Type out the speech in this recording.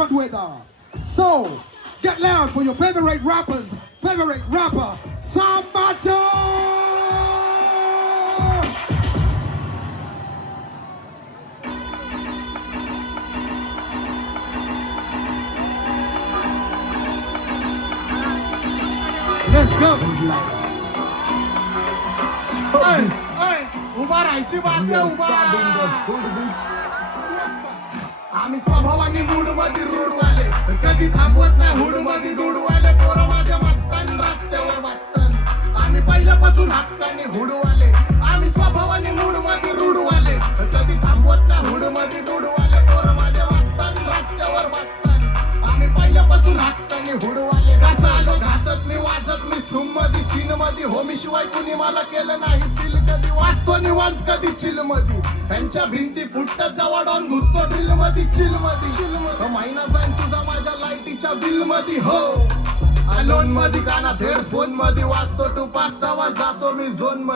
record weather. So, get loud for your favorite rappers, favorite rapper, Sambato! Let's go! उभा राहायची बात आहे, उभा. आम्ही स्वभावाने मूड मध्ये रूडवाले, कधी थांबवत नाही हुड मध्ये डुडवाले. पोरं माझ्या मस्तान रस्त्यावर बसतान, आम्ही पहिल्यापासून हक्काने हुडवाले. आम्ही स्वभावाने मूड मध्ये रूडवाले, कधी थांबवत नाही हुड मध्ये डुडवाले. पोरं माझ्या मस्तान रस्त्यावर बसतान, आम्ही पहिल्यापासून हक्काने हुडवाले. घास आलो घासत मी, वाजत मी सूम मध्ये, सीन मध्ये. होमी शिवाय कुणी मला केलं नाही फील. कधी वाचतो निवांत, कधी चिल मध्ये. त्यांच्या भिंती फुटतात जवळ ऑन, घुसतो ड्रिल मध्ये, चिल मध्ये. महिना जाईन तुझा माझ्या लाईटीच्या बिल मध्ये. हो लोन मध्ये, कानात हेडफोन मध्ये वाचतो तू पाच, तवा जातो मी झोन मध्ये.